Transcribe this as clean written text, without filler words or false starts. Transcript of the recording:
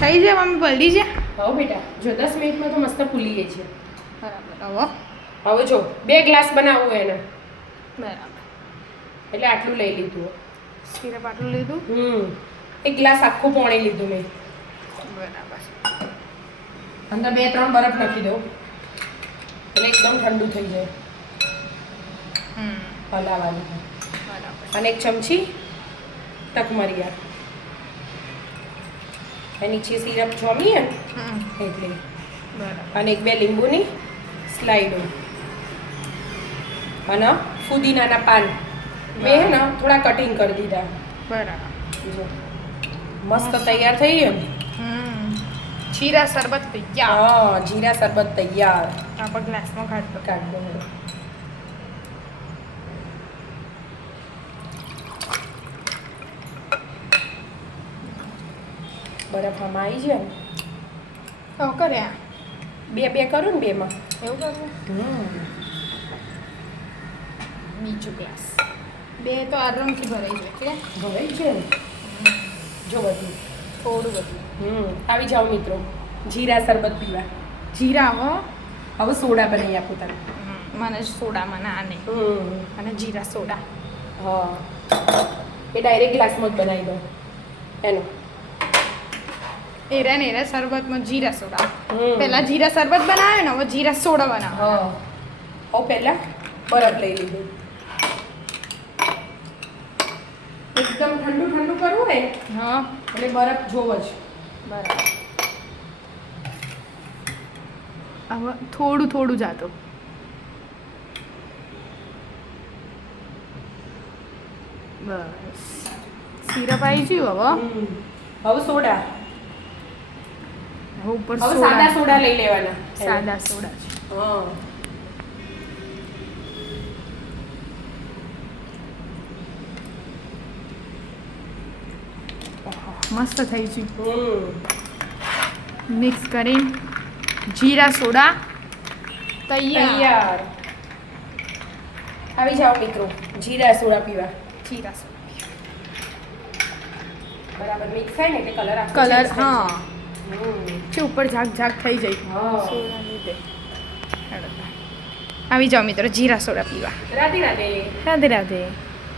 થઈ જાય મમ્મી પલળી છે હવે બેટા જો 10 મિનિટમાં તો મસ્ત ફૂલી ગઈ છે બરાબર હવે જો 2 ગ્લાસ બનાવવું એને બરાબર એટલે આટલું લઈ લીધું સિરપ આટલું લીધું 1 ગ્લાસ આખું પાણી લીધું મેં બરાબર અંદર 2-3 બરફ નાખી દો એટલે એકદમ ઠંડુ થઈ જાય હલાવવાનું બરાબર અને 1 ચમચી તકમરિયા એની નીચે સિરપ જોમીએ એટલે બરાબર અને 1-2 લીંબુની સ્લાઈડો અને ફુદીનાના પાન મેં હે ને થોડા કટિંગ કરી દીધા બરાબર જો મસ્ત તૈયાર થઈ ગયું જીરા શરબત તૈયાર હા જીરા શરબત તૈયાર આપણે ગ્લાસમાં કાઢ દો બરફ આમાં આવી જાય ને તો કર્યા 2 કરું ને 2માં એવું કરવું બીજું ગ્લાસ 2 તો આરામથી ભરાઈ જાય કે ભરાઈ છે ને જો બધું થોડું બધું આવી જાઓ મિત્રો જીરા શરબત પીવા જીરા હવે સોડા બનાવી આપું તને મને સોડા મને આ નહીં અને જીરા સોડા હા એ ડાયરેક્ટ ગ્લાસમાં જ બનાવી દો એનું એરા શરબતમાં જીરા સોડા પહેલા જીરા શરબત બનાવે ને હવે જીરા સોડા બનાવે હા હવે પહેલા બરફ લઈ લીધું એકદમ ઠંડુ કરવું ને હા એટલે બરફ જોવો જ બરાબર હવે થોડું જાતો બસ સિરપ આવી ગયું હવે સોડા ઉપર હવે સાદા સોડા લઈ લેવાના સાદા સોડા છે હા મસ્ત થઈ ગયું મિક્સ કરીને જીરા સોડા તૈયાર આવી જાઓ મિત્રો જીરા સોડા પીવા જીરા સોડા બરાબર મિક્સ થાય ને એટલે કલર કલર હા છે ઉપર ઝાક થઈ જાય હા સોડા લીધે આવી જાઓ મિત્રો જીરા સોડા પીવા રાધે રાધે રાધે રાધે